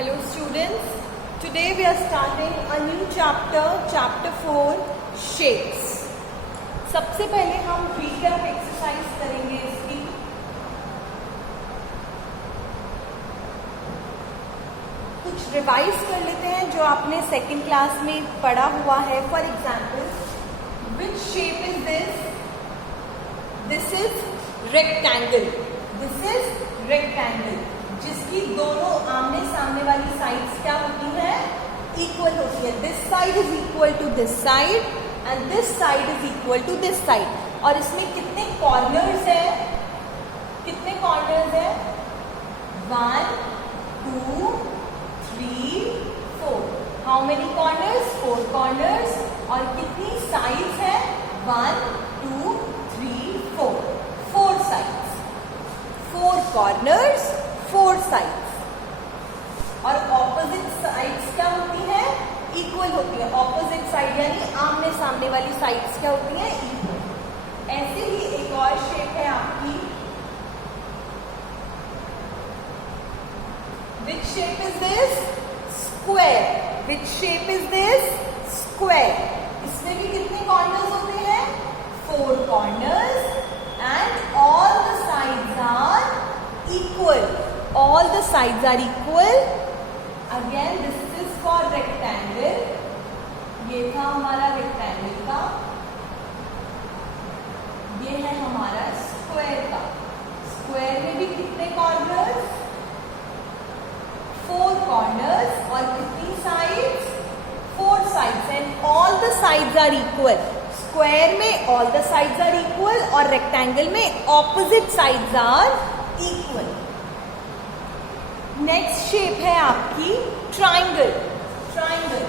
Hello students, today we are starting a new chapter, chapter 4, shapes. सबसे पहले हम recap exercise करेंगे इसकी. कुछ रिवाइज कर लेते हैं जो आपने सेकेंड क्लास में पढ़ा हुआ है. For example, which shape is this? This is rectangle. This is rectangle. जिसकी दोनों आमने सामने वाली साइड्स क्या होती है? इक्वल होती है. This side is equal to this side and this side is equal to this side. और इसमें कितने कॉर्नर्स है? कितने कॉर्नर्स है? 1, 2, 3, 4. How many corners? 4 कॉर्नर्स. और कितनी साइड्स है? 1, 2, 3, 4. 4 साइड्स. 4 corners, 4 sides. और ऑपोजिट साइड्स क्या होती है? इक्वल होती है. ऑपोजिट साइड यानी आमने सामने वाली साइड्स क्या होती है? इक्वल. ऐसे ही एक और शेप है आपकी. Which shape is this? Square. Which shape is this? Square. इसमें भी कितने कॉर्नर्स होते हैं? 4 corners and all the sides are equal. All the sides are equal. Again, this is for rectangle. ये था हमारा rectangle का. ये है हमारा square का. Square में भी कितने corners? 4 corners. और कितनी sides? 4 sides. And all the sides are equal. Square में all the sides are equal और rectangle में opposite sides are equal. Next shape है आपकी ट्राइंगल. ट्राइंगल.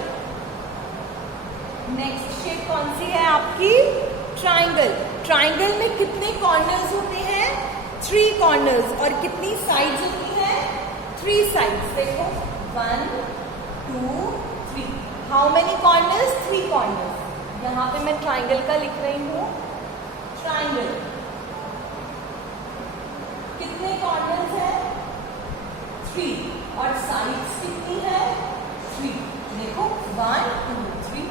नेक्स्ट शेप कौन सी है आपकी? ट्राइंगल. ट्राइंगल में कितने कॉर्नर्स होते हैं? 3 कॉर्नर्स. और कितनी साइड्स होती हैं? 3 साइड्स. देखो 1, 2, 3. How many corners? 3 कॉर्नर्स. यहां पे मैं ट्राइंगल का लिख रही हूं. ट्राइंगल. कितने कॉर्नर्स है? 3. और साइड्स कितनी है? 3. देखो 1, 2, 3.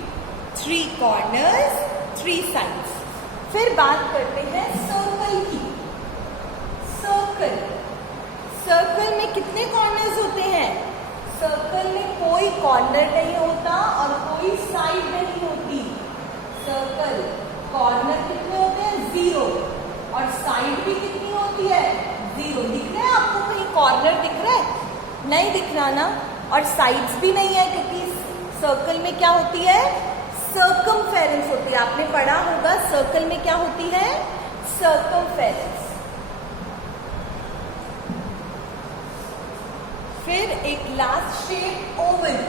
3 कॉर्नर्स, 3 साइड्स. फिर बात करते हैं सर्कल की. सर्कल. सर्कल में कितने कॉर्नर्स होते हैं? सर्कल में कोई कॉर्नर नहीं होता और कोई साइड नहीं होती. सर्कल कॉर्नर कितने होते हैं? 0. और साइड भी कितनी होती है? 0. दिख रहा है आपको? कहीं कॉर्नर दिख रहा है? नहीं दिख रहा ना. और साइड्स भी नहीं है क्योंकि सर्कल में क्या होती है? सर्कमफेरेंस होती है. आपने पढ़ा होगा सर्कल में क्या होती है? सर्कमफेरेंस. फिर एक लास्ट शेप ओवल.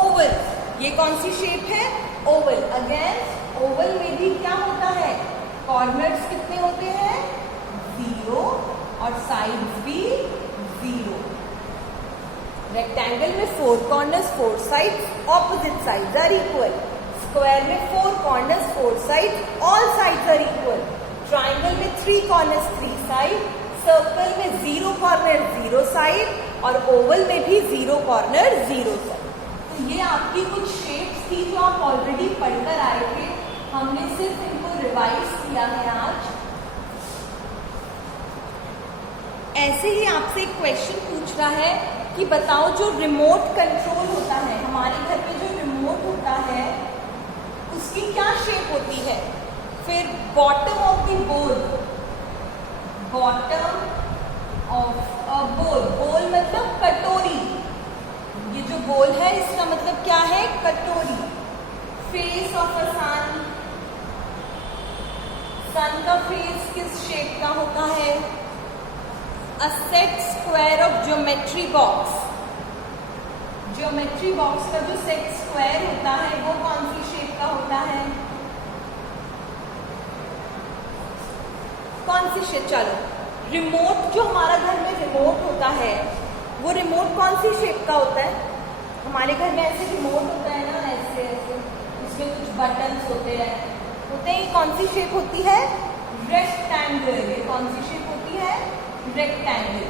ओवल. ये कौन सी शेप है? ओवल. अगेन ओवल में भी क्या होता है? कॉर्नर्स कितने होते हैं? 0. और साइड्स भी 0. रेक्टेंगल में 4 corners, 4 sides. Opposite sides are equal. Square में 4 corners, 4 sides. All sides are equal. Triangle में 3 कॉर्नर्स, 3 साइड. सर्कल में 0 कॉर्नर, 0 साइड. और ओवल में भी 0 कॉर्नर, 0 साइड. तो ये आपकी कुछ शेप्स थी जो आप ऑलरेडी पढ़कर आए थे. हमने सिर्फ इनको रिवाइज किया है आज. ऐसे ही आपसे एक क्वेश्चन पूछ रहा है कि बताओ जो रिमोट कंट्रोल होता है, हमारे घर में जो रिमोट होता है उसकी क्या शेप होती है? फिर बॉटम ऑफ द बोल. बॉटम ऑफ अ बोल. बोल मतलब कटोरी. ये जो बोल है इसका मतलब क्या है? कटोरी. फेस ऑफ अ सन. सन का फेस किस शेप का होता है? A set square of geometry box. Geometry box का जो सेट स्क्वायर होता है वो कौन सी शेप का होता है? कौन सी शेप? चलो, रिमोट जो हमारा घर में रिमोट होता है वो रिमोट कौन सी शेप का होता है? हमारे घर में ऐसे रिमोट होता है ना, ऐसे ऐसे. इसमें कुछ बटन्स होते हैं. ये कौन सी शेप होती है? रेक्टेंगल. ये कौन सी शेप होती है? रेक्टेंगल.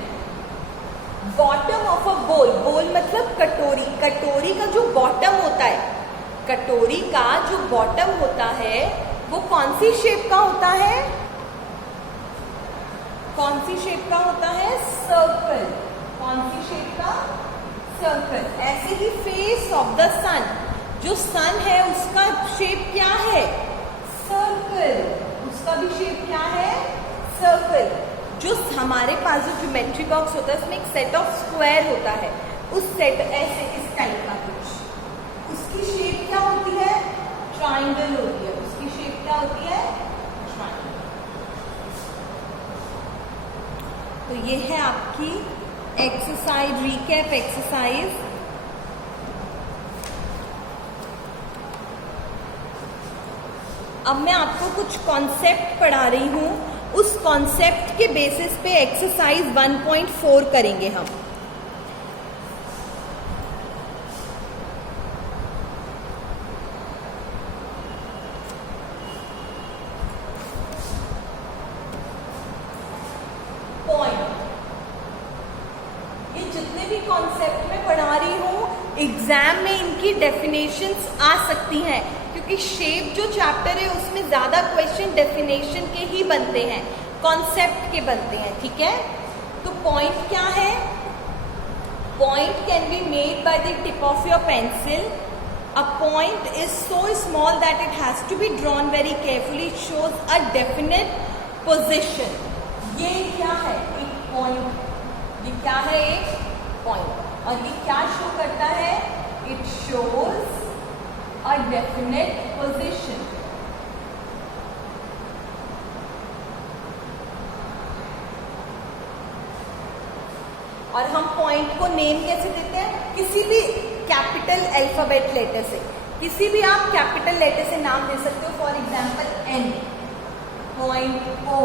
बॉटम ऑफ अ बोल, बोल मतलब कटोरी, कटोरी का जो बॉटम होता है, कटोरी का जो बॉटम होता है वो कौन सी शेप का होता है, कौन सी शेप का होता है, सर्कल, कौन सी शेप का, सर्कल। ऐसे ही फेस ऑफ द सन, जो सन है उसका शेप क्या है, सर्कल, उसका भी शेप क्या है, सर्कल। जो हमारे पास जो ज्योमेट्री बॉक्स होता है उसमें एक सेट ऑफ स्क्वायर होता है, उस सेट ऐसे इस टाइप का कुछ, उसकी शेप क्या होती है, ट्राइंगल होती है, उसकी शेप क्या होती है, ट्राइंगल। तो ये है आपकी एक्सरसाइज, रिकैप एक्सरसाइज। अब मैं आपको कुछ कॉन्सेप्ट पढ़ा रही हूं, उस कॉन्सेप्ट के बेसिस पे एक्सरसाइज 1.4 करेंगे हम। पॉइंट, ये जितने भी कॉन्सेप्ट मैं पढ़ा रही हूं एग्जाम में इनकी डेफिनेशंस आ सकती हैं, क्योंकि शेप जो चैप्टर है उसमें ज्यादा क्वेश्चन डेफिनेशन के ही बनते हैं, कॉन्सेप्ट के बनते हैं, ठीक है। तो पॉइंट क्या है, point can be made by the tip of your pencil. A point is so small that it has to be drawn very carefully, it shows a definite position. ये क्या है, एक पॉइंट, ये क्या है, एक पॉइंट, और ये क्या शो करता है, it shows a definite position। और हम पॉइंट को नेम कैसे देते हैं, किसी भी कैपिटल अल्फाबेट लेटर से, किसी भी आप कैपिटल लेटर से नाम दे सकते हो। For example N, point O,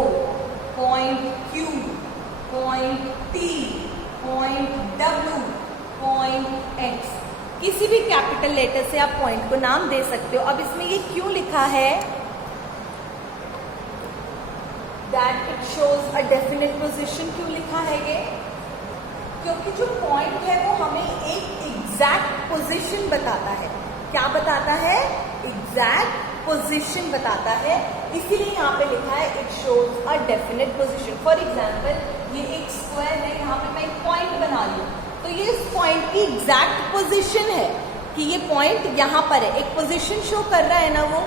point Q, point T, point W, point X, किसी भी कैपिटल लेटर से आप पॉइंट को नाम दे सकते हो। अब इसमें ये क्यों लिखा है, that it shows a definite position, क्यों लिखा है ये, क्योंकि जो पॉइंट है वो हमें एक एग्जैक्ट पोजीशन बताता है। क्या बताता है, एग्जैक्ट पोजीशन बताता है, इसीलिए यहाँ पे लिखा है it shows a definite position. For example ये एक स्क्वायर है, यहाँ पे मैं एक पॉइंट बना रही हूँ, तो ये इस पॉइंट की एग्जैक्ट पोजीशन है कि ये पॉइंट यहां पर है, एक पोजीशन शो कर रहा है ना वो।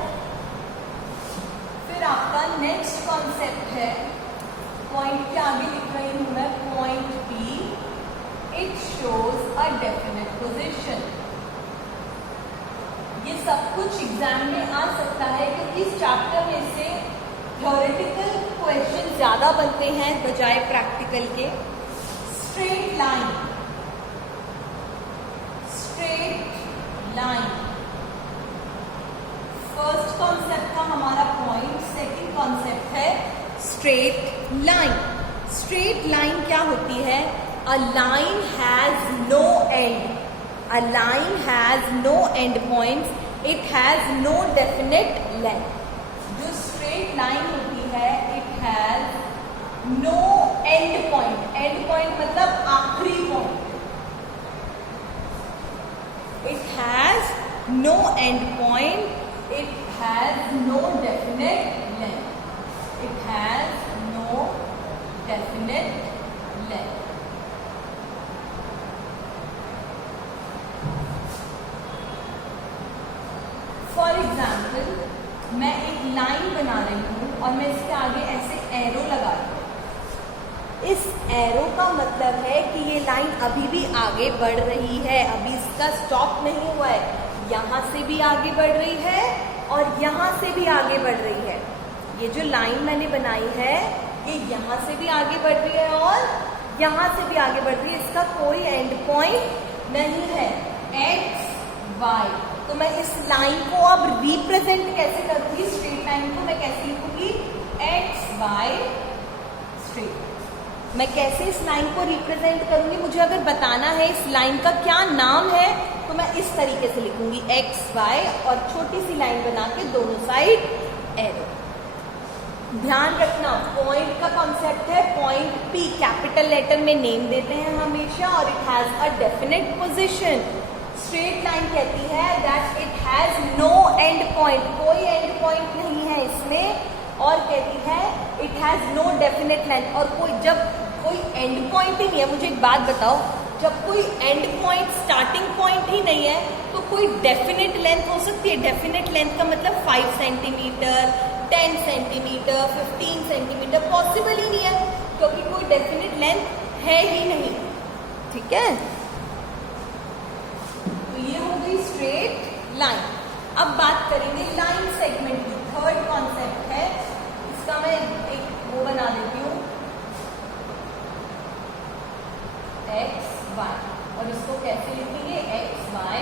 फिर आपका नेक्स्ट कॉन्सेप्ट है, पॉइंट के आगे लिख रही हूं मैं, point B, it shows a definite position. ये सब कुछ एग्जाम में आ सकता है, क्योंकि इस चैप्टर में से थ्योरेटिकल क्वेश्चन ज्यादा बनते हैं बजाय प्रैक्टिकल के। Straight line, line, first concept था हमारा पॉइंट, सेकंड कॉन्सेप्ट है स्ट्रेट लाइन। स्ट्रेट लाइन क्या होती है, a line has no end, a line has no end points, it has no definite length. जो स्ट्रेट लाइन होती है it has no end point, end point मतलब आखिरी point, it has no end point, it has no definite length, it has no definite length। For example, मैं एक line बना रही हूं और मैं इसके आगे ऐसे एरो लगा रही हूं। इस एरो का मतलब है कि ये लाइन अभी भी आगे बढ़ रही है, अभी इसका स्टॉप नहीं हुआ है, यहाँ से भी आगे बढ़ रही है और यहाँ से भी आगे बढ़ रही है। ये जो लाइन मैंने बनाई है ये यहाँ से भी आगे बढ़ रही है और यहाँ से भी आगे बढ़ रही है, इसका कोई एंड पॉइंट नहीं है, एक्स वाई। तो मैं इस लाइन को अब रिप्रेजेंट कैसे करूंगी, स्ट्रेट लाइन को मैं कैसे लिखूंगी, एक्स वाई स्ट्रेट। मैं कैसे इस लाइन को रिप्रेजेंट करूंगी, मुझे अगर बताना है इस लाइन का क्या नाम है तो मैं इस तरीके से लिखूंगी, एक्स वाई और छोटी सी लाइन बना के दोनों साइड एरो। ध्यान रखना पॉइंट का कॉन्सेप्ट है, पॉइंट पी कैपिटल लेटर में नेम देते हैं हमेशा, और it has a definite position. Straight line कहती है that it has no end point, कोई एंड पॉइंट नहीं है इसमें, और कहती है it has no definite length, और जब कोई एंड पॉइंट ही नहीं है, मुझे एक बात बताओ, जब कोई एंड पॉइंट स्टार्टिंग पॉइंट ही नहीं है तो कोई डेफिनेट लेंथ हो सकती है? डेफिनेट लेंथ का मतलब 5 सेंटीमीटर, 10 सेंटीमीटर, 15 सेंटीमीटर पॉसिबल ही नहीं है, क्योंकि कोई डेफिनेट लेंथ है ही नहीं। ठीक है, तो ये हो गई स्ट्रेट लाइन। अब बात करेंगे लाइन सेगमेंट की। थर्ड कॉन्सेप्ट है, इसका मैं एक वो बना देती हूँ एक्स वाई, और इसको कैसे लिखेंगे? एक्स वाई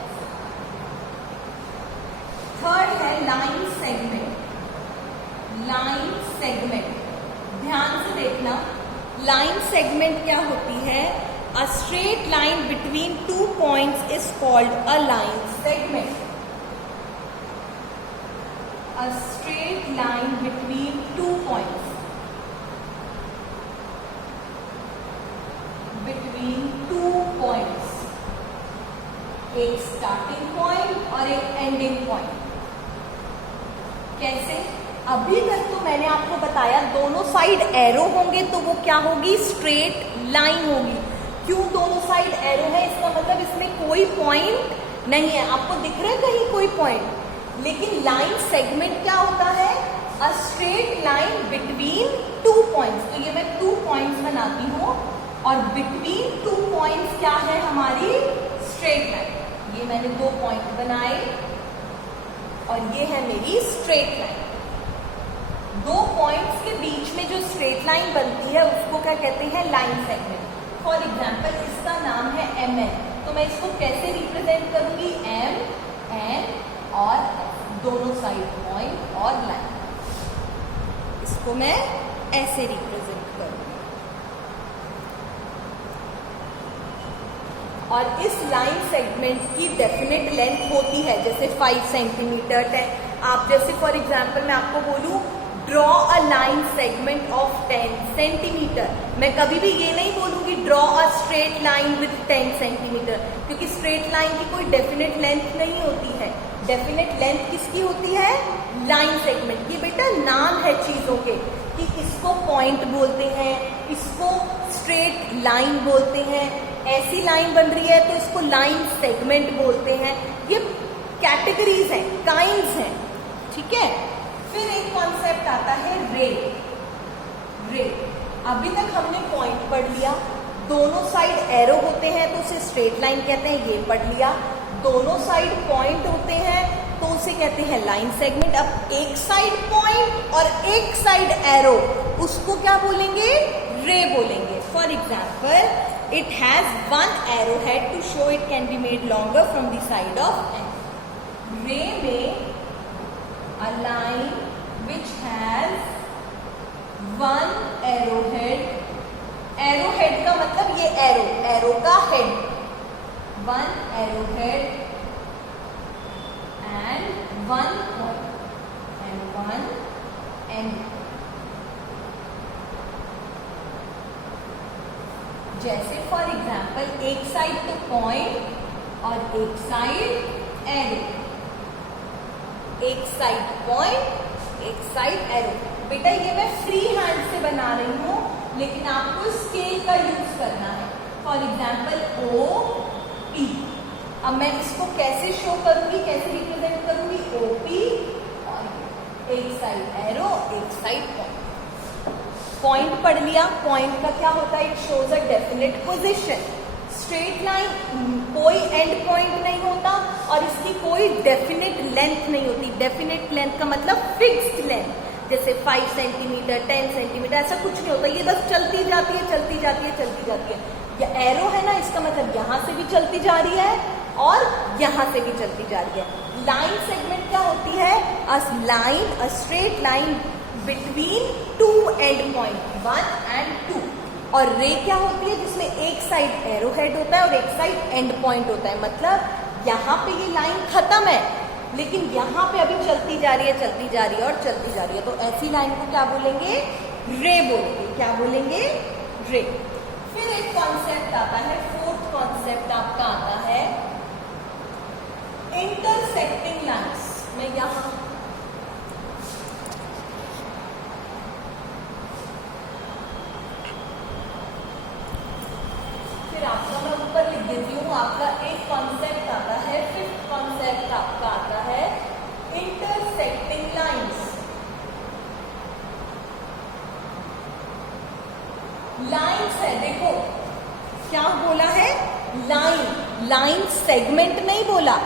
ऐसे। थर्ड है लाइन सेगमेंट। लाइन सेगमेंट ध्यान से देखना, लाइन सेगमेंट क्या होती है? A straight line between 2 points is called a line segment. A straight line between 2 points, between 2 points, एक स्टार्टिंग पॉइंट और एक एंडिंग पॉइंट। कैसे? अभी तक तो मैंने आपको बताया दोनों साइड एरो होंगे तो वो क्या होगी? स्ट्रेट लाइन होगी। क्यों दोनों साइड एरो है? इसका मतलब इसमें कोई पॉइंट नहीं है। आपको दिख रहा है कहीं कोई पॉइंट? लेकिन लाइन सेगमेंट क्या होता है? A straight line between 2 points. तो ये मैं 2 पॉइंट्स बनाती हूँ, और बिटवीन 2 पॉइंट्स क्या है हमारी? Straight line. ये मैंने 2 पॉइंट बनाए और ये है मेरी स्ट्रेट लाइन। 2 पॉइंट्स के बीच में जो स्ट्रेट लाइन बनती है उसको क्या कहते हैं? Line segment. फॉर एग्जाम्पल इसका नाम है MN, तो मैं इसको कैसे रिप्रेजेंट करूंगी? M, N और दोनों साइड पॉइंट और लाइन, इसको मैं ऐसे रिप्रेजेंट करूंगी। और इस लाइन सेगमेंट की डेफिनेट लेंथ होती है, जैसे 5 सेंटीमीटर, 10। आप जैसे फॉर एग्जाम्पल मैं आपको बोलूं draw a line segment of 10 centimetre, मैं कभी भी ये नहीं बोलूंगी draw a straight line with 10 centimetre, क्योंकि स्ट्रेट लाइन की कोई डेफिनेट लेंथ नहीं होती है। डेफिनेट लेंथ किसकी होती है? लाइन सेगमेंट की। बेटा नाम है चीजों के, कि इसको पॉइंट बोलते हैं, इसको स्ट्रेट लाइन बोलते हैं, ऐसी लाइन बन रही है तो इसको लाइन सेगमेंट बोलते हैं। ये कैटेगरीज हैं, काइंड्स हैं। ठीक है, फिर एक कॉन्सेप्ट आता है रे। रे, अभी तक हमने पॉइंट पढ़ लिया, दोनों साइड एरो होते हैं तो उसे स्ट्रेट लाइन कहते हैं, ये पढ़ लिया। दोनों साइड पॉइंट होते हैं तो उसे कहते हैं लाइन सेगमेंट। अब एक साइड पॉइंट और एक साइड एरो, उसको क्या बोलेंगे? रे बोलेंगे। For example it has 1 arrow head to show it can be made longer from the side of N. Ray में a line which has 1 arrowhead, arrowhead का मतलब ये एरो का head, 1 arrowhead and 1 point and 1 end। जैसे for example एक side तो point और एक साइड एरो, एक साइड पॉइंट एक साइड एरो। बेटा ये मैं फ्री हैंड से बना रही हूँ, लेकिन आपको स्केल का यूज करना है। फॉर एग्जाम्पल OP, अब मैं इसको कैसे शो करूंगी, कैसे रिप्रेजेंट करूंगी? OP और एक साइड एरो एक साइड पॉइंट। पॉइंट पढ़ लिया, पॉइंट का क्या होता है? It shows a definite position. Straight line कोई एंड पॉइंट नहीं होता और इसकी कोई डेफिनेट लेंथ नहीं होती। डेफिनेट लेंथ का मतलब फिक्स्ड लेंथ, जैसे 5 सेंटीमीटर, 10 सेंटीमीटर, ऐसा कुछ नहीं होता। ये बस चलती जाती है, चलती जाती है, चलती जाती है। ये एरो है ना, इसका मतलब यहाँ से भी चलती जा रही है और यहाँ से भी चलती जा रही है। लाइन सेगमेंट क्या होती है? A line, a straight line between 2 and point, 1 and 2। और रे क्या होती है? जिसमें एक साइड एरो हेड होता है और एक साइड एंड पॉइंट होता है। मतलब यहाँ पे ये लाइन खत्म है, लेकिन यहाँ पे अभी चलती जा रही है, चलती जा रही है और चलती जा रही है, तो ऐसी लाइन को क्या बोलेंगे? रे बोलेंगे। क्या बोलेंगे? रे। फिर एक कॉन्सेप्ट आता है, फोर्थ कॉन्सेप्ट आपका आता है इंटरसेक्टिंग लाइन्स। मैं यहाँ आपका मैं ऊपर लिख देती हूँ। आपका एक कॉन्सेप्ट आता है, फिफ्थ कॉन्सेप्ट आपका आता है इंटरसेक्टिंग लाइंस। लाइंस है, देखो क्या बोला है? लाइन। लाइन सेगमेंट नहीं बोला।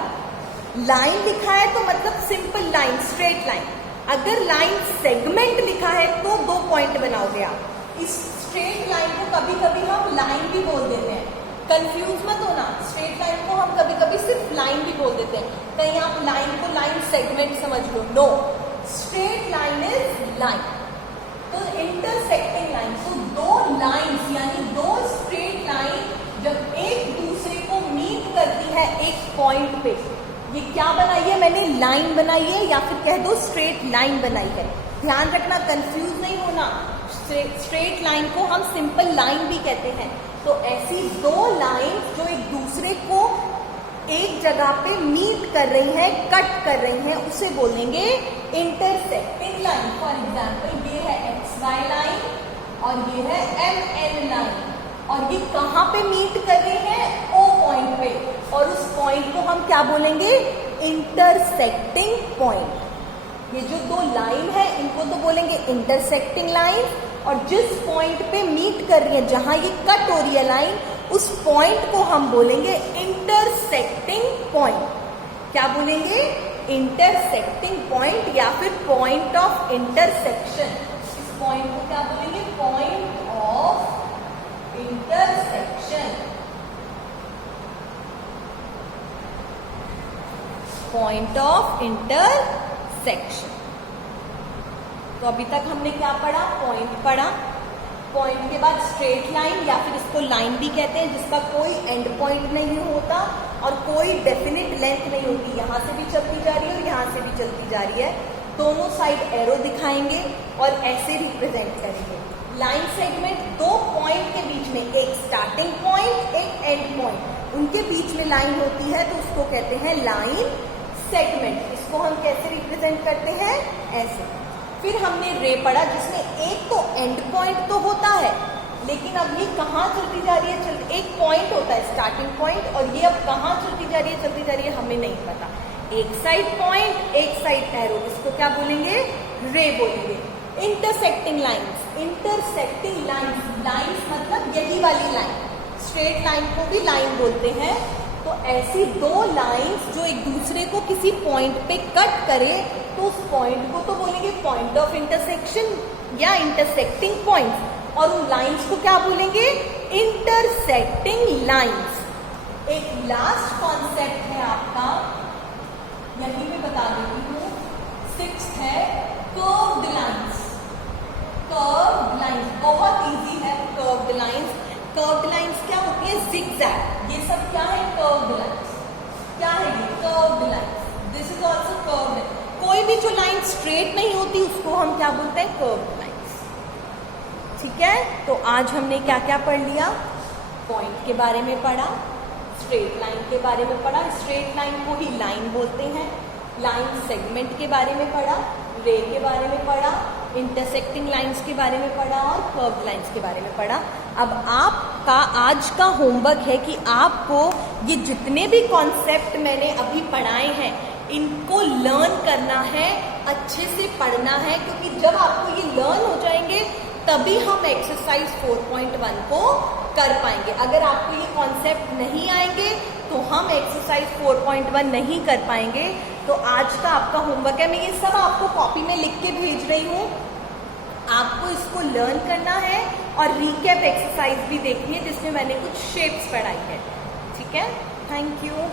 लाइन लिखा है तो मतलब सिंपल लाइन, स्ट्रेट लाइन। अगर लाइन सेगमेंट लिखा है तो 2 पॉइंट बनाओगे आप। इस स्ट्रेट लाइन को कभी कभी हम लाइन भी बोल देते हैं, कंफ्यूज मत होना। स्ट्रेट लाइन को हम कभी कभी सिर्फ लाइन भी बोल देते हैं, कहीं आप लाइन को लाइन सेगमेंट समझ लो। No, straight line is line. तो इंटरसेक्टिंग लाइन, तो 2 लाइन्स यानी 2 स्ट्रेट लाइन जब एक दूसरे को मीट करती है एक पॉइंट पे, ये क्या बनाई है मैंने? लाइन बनाई है, या फिर कह दो स्ट्रेट लाइन बनाई है। ध्यान रखना, कंफ्यूज नहीं होना। स्ट्रेट लाइन को हम सिंपल लाइन भी कहते हैं। तो ऐसी 2 लाइन जो एक दूसरे को एक जगह पे मीट कर रही हैं, कट कर रही हैं, उसे बोलेंगे इंटरसेक्टिंग लाइन। फॉर एग्जाम्पल ये है XY लाइन और ये है MN लाइन, और ये कहाँ पे मीट कर रहे हैं? O पॉइंट पे, और उस पॉइंट को हम क्या बोलेंगे? Intersecting point. ये जो 2 लाइन है इनको तो बोलेंगे इंटरसेक्टिंग लाइन, और जिस पॉइंट पे मीट कर रही है, जहां ये कट हो रही है लाइन, उस पॉइंट को हम बोलेंगे इंटरसेक्टिंग पॉइंट। क्या बोलेंगे? इंटरसेक्टिंग पॉइंट, या फिर पॉइंट ऑफ इंटरसेक्शन। इस पॉइंट को क्या बोलेंगे? Point of intersection. Point of intersection. तो अभी तक हमने क्या पढ़ा? पॉइंट पढ़ा। पॉइंट के बाद स्ट्रेट लाइन, या फिर इसको लाइन भी कहते हैं, जिसका कोई एंड पॉइंट नहीं होता और कोई डेफिनेट लेंथ नहीं होती। यहाँ से भी चलती जा रही है और यहाँ से भी चलती जा रही है, दोनों साइड एरो दिखाएंगे और ऐसे रिप्रेजेंट करेंगे। लाइन सेगमेंट 2 पॉइंट के बीच में, एक स्टार्टिंग पॉइंट, एक एंड पॉइंट, उनके बीच में लाइन होती है तो उसको कहते हैं लाइन सेगमेंट। इसको हम कैसे रिप्रेजेंट करते हैं? ऐसे। फिर हमने रे पढ़ा, जिसमें एक तो एंड पॉइंट तो होता है, लेकिन अब ये कहाँ चलती जा रही है? एक पॉइंट होता है स्टार्टिंग पॉइंट, और ये अब कहाँ चलती जा रही है हमें नहीं पता। एक साइड पॉइंट, एक साइड एरो, इसको क्या बोलेंगे? रे बोलेंगे। Intersecting lines. Intersecting lines, lines मतलब यही वाली लाइन, स्ट्रेट लाइन को भी लाइन बोलते हैं। तो ऐसी 2 लाइंस जो एक दूसरे को किसी पॉइंट पे कट करे, तो उस पॉइंट को तो बोलेंगे पॉइंट ऑफ इंटरसेक्शन या इंटरसेक्टिंग पॉइंट, और उन लाइंस को क्या बोलेंगे? Intersecting lines. एक लास्ट कॉन्सेप्ट है आपका, यही मैं बता देती हूँ, 6th है कर्व्ड लाइंस। कर्व्ड लाइंस बहुत इजी है। कर्व्ड लाइंस, कर्व्ड लाइंस क्या होती है? जिगजैग। ये सब क्या है? Curved lines. क्या है ये? Curved lines. This is also curved. कोई भी जो लाइन स्ट्रेट नहीं होती उसको हम क्या बोलते हैं? Curved lines. ठीक है, तो आज हमने क्या क्या पढ़ लिया? पॉइंट के बारे में पढ़ा, स्ट्रेट लाइन के बारे में पढ़ा, स्ट्रेट लाइन को ही लाइन बोलते हैं, लाइन सेगमेंट के बारे में पढ़ा, रे के बारे में पढ़ा, इंटरसेक्टिंग लाइंस के बारे में पढ़ा और कर्व्ड लाइंस के बारे में पढ़ा। अब आपका आज का होमवर्क है कि आपको ये जितने भी कॉन्सेप्ट मैंने अभी पढ़ाए हैं इनको लर्न करना है, अच्छे से पढ़ना है, क्योंकि जब आपको ये लर्न हो जाएंगे तभी हम एक्सरसाइज 4.1 को कर पाएंगे। अगर आपको ये कॉन्सेप्ट नहीं आएंगे तो हम एक्सरसाइज 4.1 नहीं कर पाएंगे। तो आज का आपका होमवर्क है, मैं ये सब आपको कॉपी में लिख के भेज रही हूँ, आपको इसको लर्न करना है और रिकैप एक्सरसाइज भी देखनी है जिसमें मैंने कुछ शेप्स पढ़ाई है। ठीक है, थैंक यू।